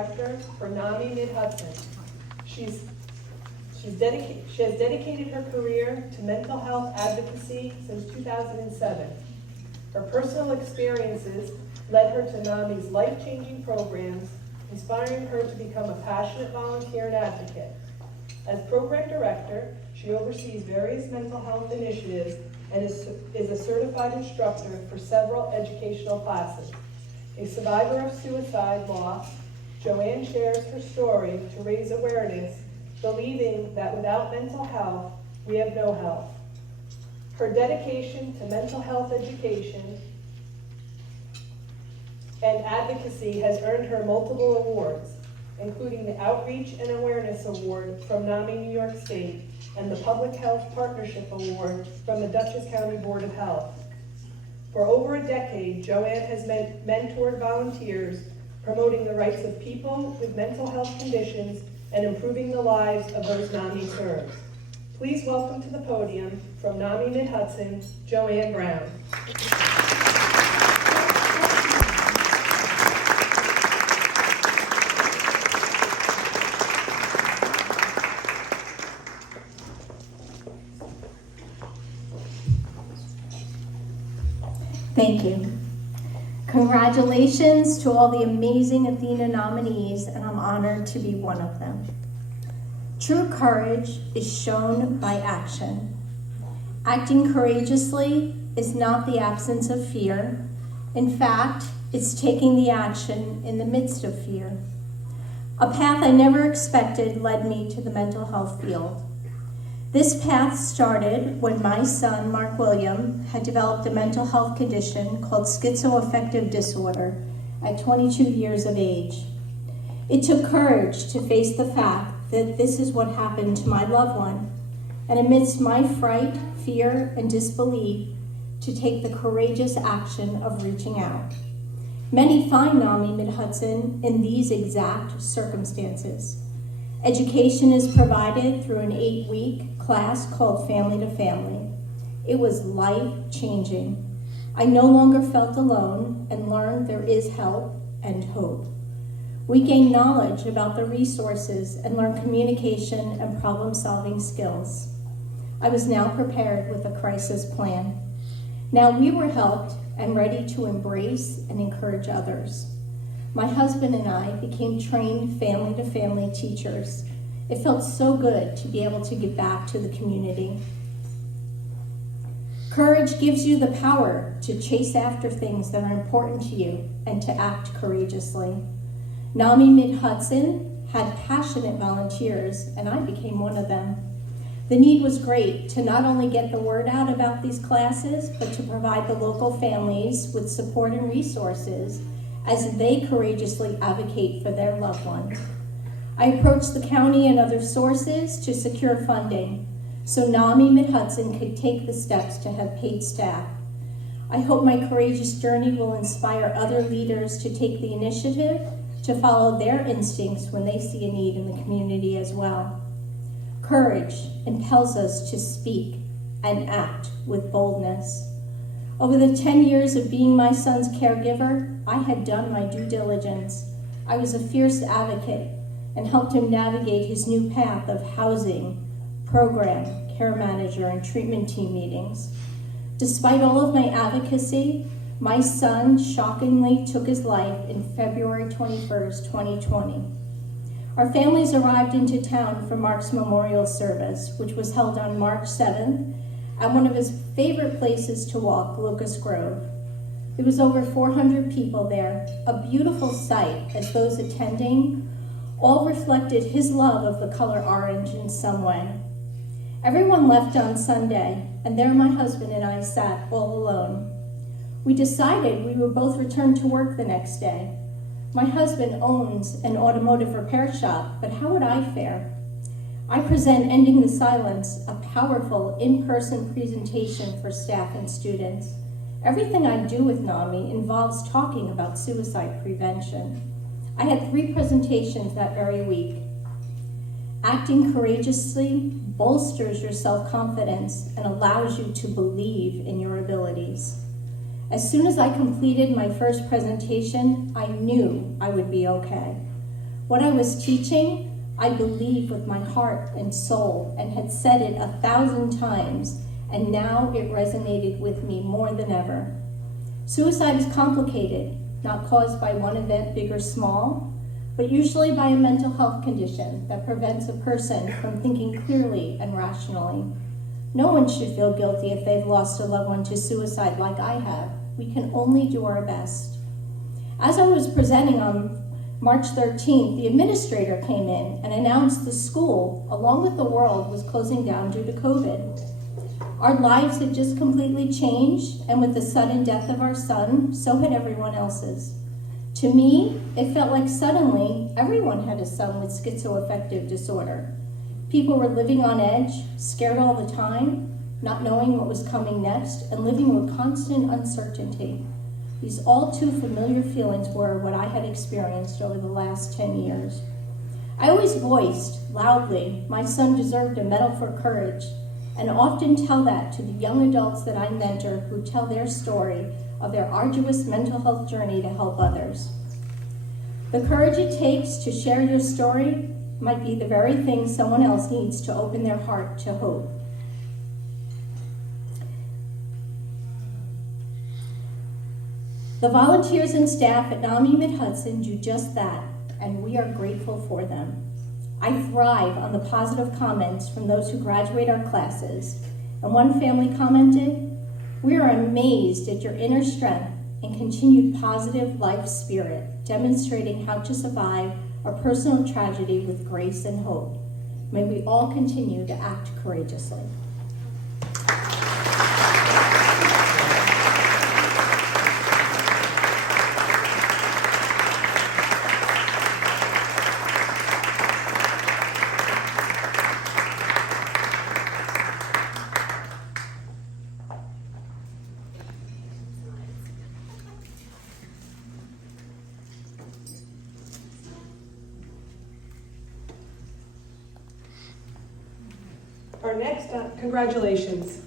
Director for NAMI Mid-Hudson. She has dedicated her career to mental health advocacy since 2007. Her personal experiences led her to NAMI's life-changing programs, inspiring her to become a passionate volunteer and advocate. As Program Director, she oversees various mental health initiatives and is a certified instructor for several educational classes. A survivor of suicide loss, Joanne shares her story to raise awareness, believing that without mental health, we have no health. Her dedication to mental health education and advocacy has earned her multiple awards, including the Outreach and Awareness Award from NAMI New York State and the Public Health Partnership Award from the Dutchess County Board of Health. For over a decade, Joanne has mentored volunteers, promoting the rights of people with mental health conditions and improving the lives of those NAMI serves. Please welcome to the podium from NAMI Mid-Hudson, Joanne Brown. Thank you. Congratulations to all the amazing Athena nominees, and I'm honored to be one of them. True courage is shown by action. Acting courageously is not the absence of fear. In fact, it's taking the action in the midst of fear. A path I never expected led me to the mental health field. This path started when my son, Mark William, had developed a mental health condition called schizoaffective disorder at 22 years of age. It took courage to face the fact that this is what happened to my loved one, and amidst my fright, fear, and disbelief, to take the courageous action of reaching out. Many find NAMI Mid-Hudson in these exact circumstances. Education is provided through an 8-week class called Family to Family. It was life-changing. I no longer felt alone and learned there is help and hope. We gained knowledge about the resources and learned communication and problem-solving skills. I was now prepared with a crisis plan. Now we were helped and ready to embrace and encourage others. My husband and I became trained family-to-family teachers. It felt so good to be able to give back to the community. Courage gives you the power to chase after things that are important to you and to act courageously. NAMI Mid-Hudson had passionate volunteers, and I became one of them. The need was great to not only get the word out about these classes, but to provide the local families with support and resources as they courageously advocate for their loved ones. I approached the county and other sources to secure funding so NAMI Mid-Hudson could take the steps to have paid staff. I hope my courageous journey will inspire other leaders to take the initiative to follow their instincts when they see a need in the community as well. Courage impels us to speak and act with boldness. Over the 10 years of being my son's caregiver, I had done my due diligence. I was a fierce advocate and helped him navigate his new path of housing, program, care manager, and treatment team meetings. Despite all of my advocacy, my son shockingly took his life in February 21st, 2020. Our families arrived into town for Mark's memorial service, which was held on March 7th at one of his favorite places to walk, Locust Grove. There was over 400 people there, a beautiful sight as those attending all reflected his love of the color orange in some way. Everyone left on Sunday, and there my husband and I sat all alone. We decided we would both return to work the next day. My husband owns an automotive repair shop, but how would I fare? I present Ending the Silence, a powerful in-person presentation for staff and students. Everything I do with NAMI involves talking about suicide prevention. I had 3 presentations that very week. Acting courageously bolsters your self-confidence and allows you to believe in your abilities. As soon as I completed my first presentation, I knew I would be okay. What I was teaching, I believed with my heart and soul and had said it 1,000 times, and now it resonated with me more than ever. Suicide is complicated, not caused by one event, big or small, but usually by a mental health condition that prevents a person from thinking clearly and rationally. No one should feel guilty if they've lost a loved one to suicide like I have. We can only do our best. As I was presenting on March 13th, the administrator came in and announced the school, along with the world, was closing down due to COVID. Our lives had just completely changed, and with the sudden death of our son, so had everyone else's. To me, it felt like suddenly everyone had a son with schizoaffective disorder. People were living on edge, scared all the time, not knowing what was coming next, and living with constant uncertainty. These all too familiar feelings were what I had experienced over the last 10 years. I always voiced loudly, my son deserved a medal for courage, and often tell that to the young adults that I mentor who tell their story of their arduous mental health journey to help others. The courage it takes to share your story might be the very thing someone else needs to open their heart to hope. The volunteers and staff at NAMI Mid-Hudson do just that, and we are grateful for them. I thrive on the positive comments from those who graduate our classes, and one family commented, "We are amazed at your inner strength and continued positive life spirit, demonstrating how to survive a personal tragedy with grace and hope. May we all continue to act courageously." Our next, congratulations.